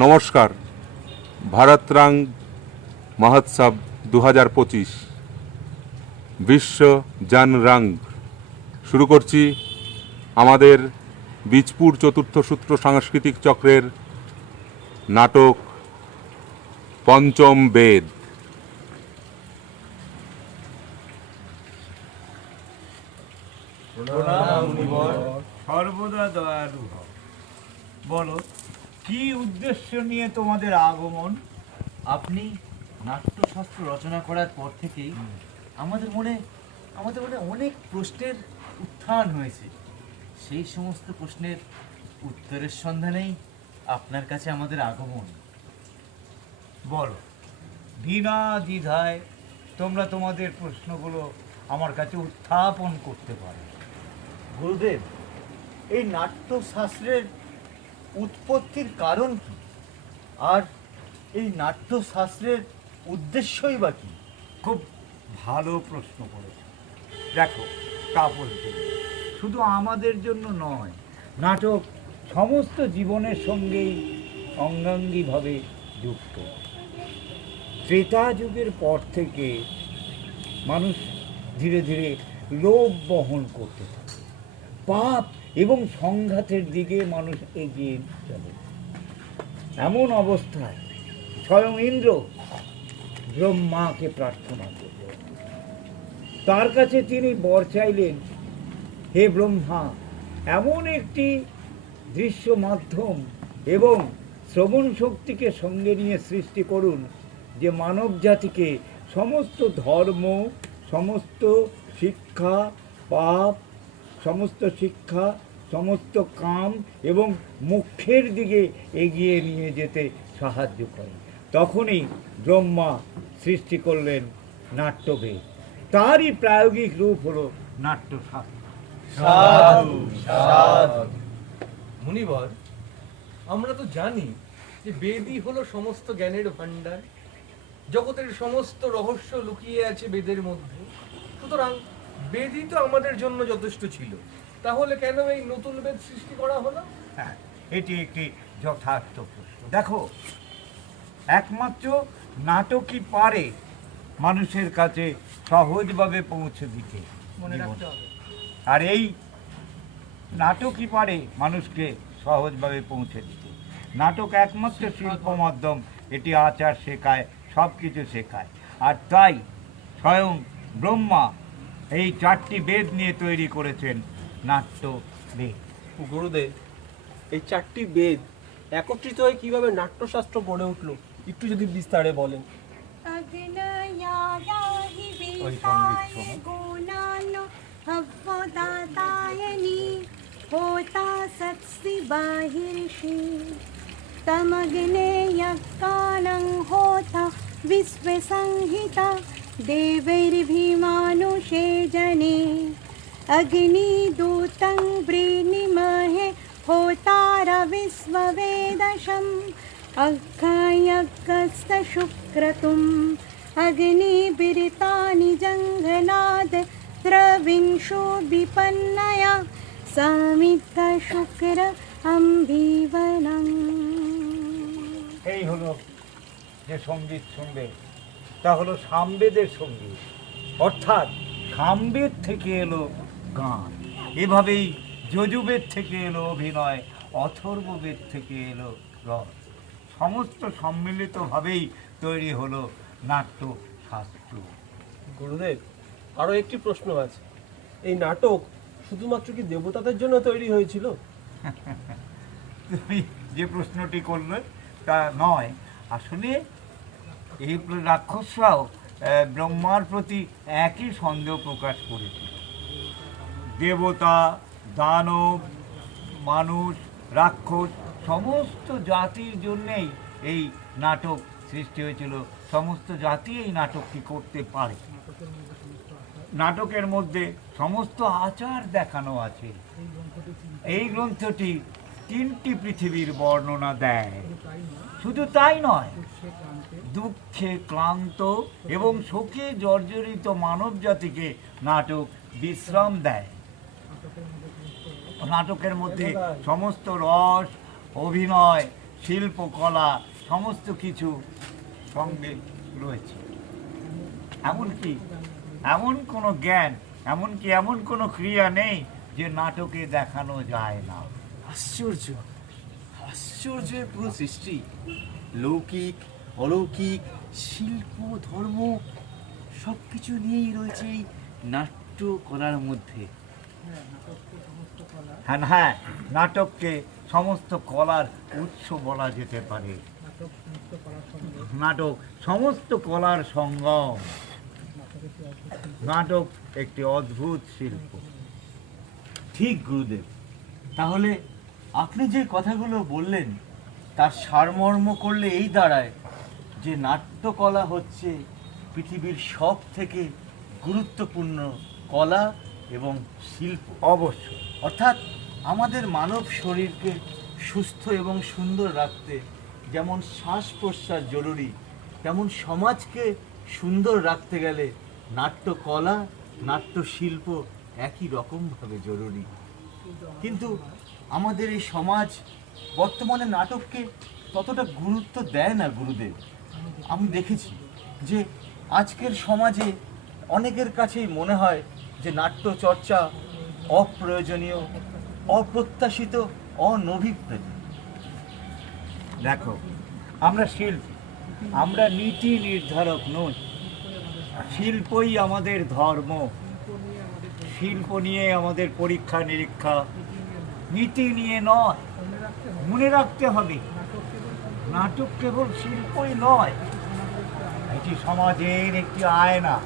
নমস্কার। ভারতরাং মহোৎসব 2025 বিশ্ব জনরং শুরু করছি আমাদের বীজপুর চতুর্থ সূত্র সাংস্কৃতিক চক্রের নাটক পঞ্চম বেদ। সর্বদা দয়ালু হও। বলো, কি উদ্দেশ্য নিয়ে তোমাদের আগমন? আপনি নাট্যশাস্ত্র রচনা করার পর থেকেই আমাদের মনে অনেক প্রশ্নের উত্থান হয়েছে। সেই সমস্ত প্রশ্নের উত্তরের সন্ধানেই আপনার কাছে আমাদের আগমন। বলো, বিনা দ্বিধায় তোমরা তোমাদের প্রশ্নগুলো আমার কাছে উত্থাপন করতে পারো। গুরুদেব, এই নাট্যশাস্ত্রের উৎপত্তির কারণ কি, আর এই নাট্যশাস্ত্রের উদ্দেশ্যই বা কি? খুব ভালো প্রশ্ন করেছ। দেখো, তা বলতে শুধু আমাদের জন্য নয়, নাটক সমস্ত জীবনের সঙ্গেই অঙ্গাঙ্গিভাবে যুক্ত। ত্রেতা যুগের পর থেকে মানুষ ধীরে ধীরে লোভ বহন করতে থাকে, পাপ এবং সংঘাতের দিকে মানুষ এগিয়ে চলে। এমন অবস্থায় স্বয়ং ইন্দ্র ব্রহ্মাকে প্রার্থনা করলেন। তার কাছে তিনি বর চাইলেন, হে ব্রহ্মা, এমন একটি দৃশ্য মাধ্যম এবং শ্রবণ শক্তিকে সঙ্গে নিয়ে সৃষ্টি করুন যে মানব জাতিকে সমস্ত ধর্ম, সমস্ত শিক্ষা, পাপ, সমস্ত কাম এবং মোক্ষের দিকে এগিয়ে নিয়ে যেতে সাহায্য করে। তখনই ব্রহ্মা সৃষ্টি করলেন নাট্যভেদ। তারই প্রায়োগিক রূপ হলো নাট্যশাস্ত্র। সাধু সাধু। মুনিবর, আমরা তো জানি যে বেদই হলো সমস্ত জ্ঞানের ভাণ্ডার, জগতের সমস্ত রহস্য লুকিয়ে আছে বেদের মধ্যে। সুতরাং বেদই তো আমাদের জন্য যথেষ্ট ছিল, তাহলে কেন এই নতুন বেদ সৃষ্টি করা হলো? হ্যাঁ, এটি একটি যথার্থ প্রশ্ন। দেখো, একমাত্র নাটকই পারে মানুষের কাছে সহজভাবে পৌঁছে দিতে, মনে রাখতে হবে। আর এই নাটকই পারে মানুষকে সহজভাবে পৌঁছে দিতে। নাটক একমাত্র শিল্প মাধ্যম, এটি আচার শেখায়, সব কিছু শেখায়। আর তাই স্বয়ং ব্রহ্মা এই 4টি বেদ নিয়ে তৈরি করেছেন নাট্য বেদ। গুরুদেব, এই 4টি বেদ একত্রিত হয়ে কিভাবে নাট্যশাস্ত্র গড়ে উঠলো, একটু যদি বিস্তারে বলেন। ওই সঙ্গীত विश्वसंहिता देवैर्भिमानुषे जने अग्निदूतं वृणीमहे होतार विश्ववेदशम् अग्नियज्ञस्तशुक्रतुम् अग्निबिरितानि जङ्घनाद त्रविंशो विपन्नया समित शुक्र अम्बिवनम्। এই হলো যে সঙ্গীত শুনবে, তা হলো সামবেদের সঙ্গীত, অর্থাৎ সামবেদ থেকে এলো গান। এভাবেই যজুবেদ থেকে এলো অভিনয়, অথর্ববেদ থেকে এলো রস। সমস্ত সম্মিলিতভাবেই তৈরি হলো নাট্যশাস্ত্র। গুরুদেব, আরও একটি প্রশ্ন আছে। এই নাটক শুধুমাত্র কি দেবতাদের জন্য তৈরি হয়েছিল? তুমি যে প্রশ্নটি করলে তা নয়। আসলে এই রাক্ষসরাও ব্রহ্মার প্রতি একই সন্দেহ প্রকাশ করেছিল। দেবতা, দানব, মানুষ, রাক্ষস সমস্ত জাতির জন্যেই এই নাটক সৃষ্টি হয়েছিল। সমস্ত জাতি এই নাটকটি করতে পারে। নাটকের মধ্যে সমস্ত আচার দেখানো আছে। এই গ্রন্থটি 3টি পৃথিবীর বর্ণনা দেয়। শুধু তাই নয়, দুঃখে ক্লান্ত এবং শোকে জর্জরিত মানব জাতিকে নাটক বিশ্রাম দেয়। নাটকের মধ্যে সমস্ত রস, অভিনয়, শিল্পকলা সমস্ত কিছু সঙ্গে রয়েছে। এমনকি এমন কোনো জ্ঞান, এমনকি এমন কোনো ক্রিয়া নেই যে নাটকে দেখানো যায় না। আশ্চর্য, আশ্চর্যের পুরো সৃষ্টি। লৌকিক, অলৌকিক, শিল্প, ধর্ম সব কিছু নিয়েই রয়েছে এই নাট্যকলার মধ্যে। হ্যাঁ, নাটককে সমস্ত কলার উৎস বলা যেতে পারে। নাটক সমস্ত কলার সঙ্গম। নাটক একটি অদ্ভুত শিল্প। ঠিক গুরুদেব, তাহলে আপনি যে কথাগুলো বললেন তার সারমর্ম করলে এই দাঁড়ায় যে নাট্যকলা হচ্ছে পৃথিবীর সব থেকে গুরুত্বপূর্ণ কলা এবং শিল্প। অবশ্যই। অর্থাৎ আমাদের মানব শরীরকে সুস্থ এবং সুন্দর রাখতে যেমন শ্বাস প্রশ্বাস জরুরি, তেমন সমাজকে সুন্দর রাখতে গেলে নাট্যকলা, নাট্যশিল্প একই রকমভাবে জরুরি। কিন্তু আমাদের এই সমাজ বর্তমানে নাটককে ততটা গুরুত্ব দেয় না গুরুদেব। আমি দেখেছি যে আজকের সমাজে অনেকের কাছেই মনে হয় যে নাট্য চর্চা অপ্রয়োজনীয়, অপ্রত্যাশিত, অনভিপ্রেত। দেখো, আমরা শিল্পী, আমরা নীতি নির্ধারক নই। শিল্পই আমাদের ধর্ম। শিল্প নিয়ে আমাদের পরীক্ষা নিরীক্ষা, নীতি নিয়ে নয়। মনে রাখতে হবে, নাটক কেবল শিল্পই নয়, এটি সমাজের একটি আয়না,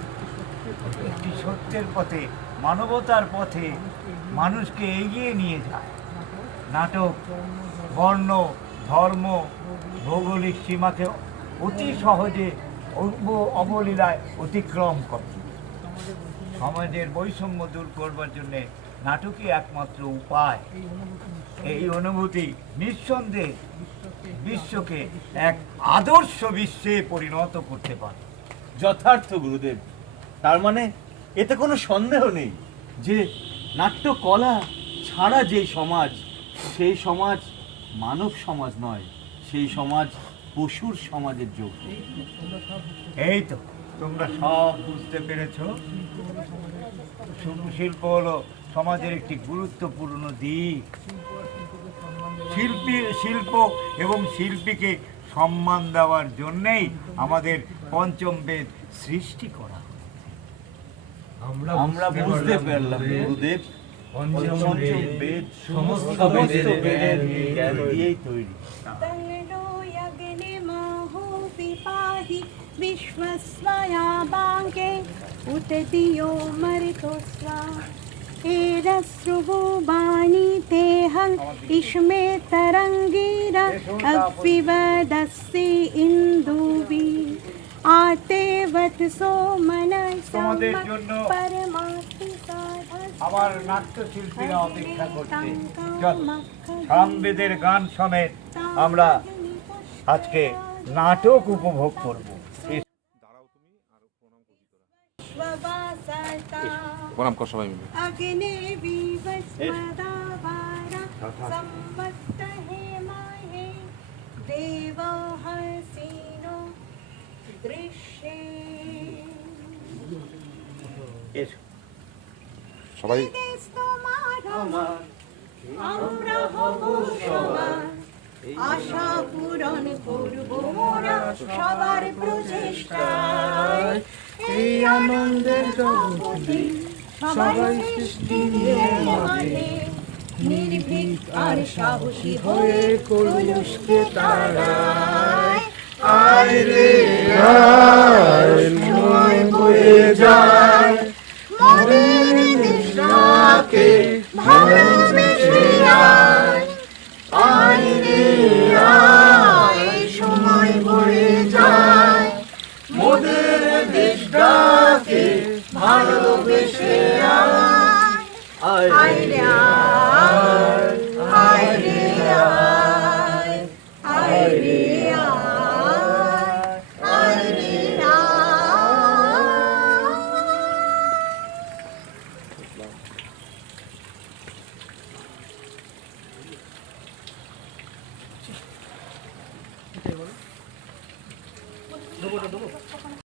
একটি সত্যের পথে, মানবতার পথে মানুষকে এগিয়ে নিয়ে যায়। নাটক বর্ণ, ধর্ম, ভৌগোলিক সীমাকে অতি সহজে অবলীলায় অতিক্রম করে। সমাজের বৈষম্য দূর করবার জন্যে নাটকই একমাত্র উপায়। এই অনুভূতি নিঃসন্দেহে বিশ্বকে এক আদর্শ বিশ্বে পরিণত করতে পারে। যথার্থ গুরুদেব। তার মানে এতে কোনো সন্দেহ নেই যে নাট্যকলা ছাড়া যে সমাজ, সেই সমাজ মানব সমাজ নয়, সেই সমাজ পশুর সমাজের যোগ্য। এই তো তোমরা সব বুঝতে পেরেছ। শিল্প হলো সমাজের একটি গুরুত্বপূর্ণ দিক। শিল্প এবং শিল্পীকে সম্মান দেওয়ার জন্যেই আমাদের পঞ্চম বেদ সৃষ্টি করা। আমরা বুঝতে পারলাম গুরুদেব, পঞ্চম বেদ সমস্ত বেদের জ্ঞান দিয়েই তৈরি। तन्नो यज्ञनिमहो पिपाहि विश्वस्वया बाङ्के उत दियो मरुतो स्वा एरस्रुवो वाणी तेहं इष्मे तरङ्गीर अपिवदस्सि इन्दुवि आते वत्सो তোমাদের জন্য परमार्थि আমার নাট্যশিল্পীরা অপেক্ষা করছে। সামবেদের গান সমেত আমরা আজকে নাটক উপভোগ করব। প্রণাম কর সবাই মিলে। अग्ने विवस्वदावारा सम्मत्तहे माहे देवो हसीनो दृश्ये এসো সবাই আমরা হব সবার আশা পূরণ করব মোরা সবার প্রচেষ্টায় এই আনন্দের জগতে সবাই সৃষ্টি নিয়ে মানে নির্ভীক আর সাহসী হয়ে কলুষকে তাড়ায় আয় রে আয় সময় বয়ে যায় মনের তৃষ্ণাকে ভালোবেসে আয় আয় রে আয় সময় বয়ে যায় মোদের তৃষ্ণাকে ভালোবেসে আয় আয় রে আয় আয় রে আয় আয় রে আয় আয় রে আয় চাই বলো? দেবো ওটা দেবো?